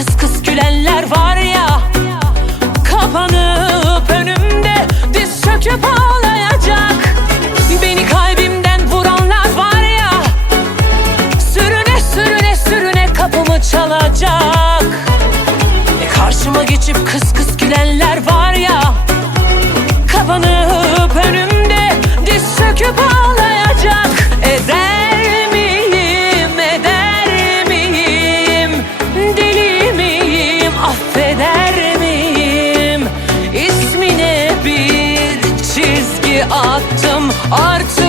Kıs kıs gülenler var ya Kapanıp önümde diz çöküp ağlayacak. Beni kalbimden vuranlar var ya Sürüne sürüne sürüne kapımı çalacak. E Karşıma geçip kıs kıs gülenler var ya Kapanıp önümde diz çöküp ağlayacak. Eder affeder miyim? İsmine bir çizgi attım artık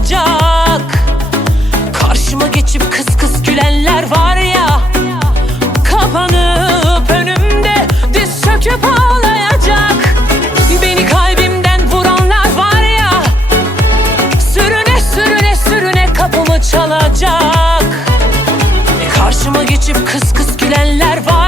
olacak. Karşıma geçip kıs kıs gülenler var ya Kapanıp önümde diz çöküp ağlayacak. Beni kalbimden vuranlar var ya Sürüne sürüne sürüne kapımı çalacak. Karşıma geçip kıs kıs gülenler var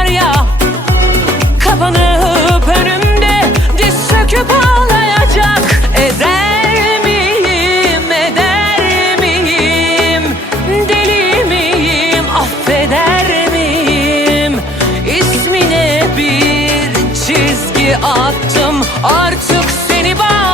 attım. Artık seni ben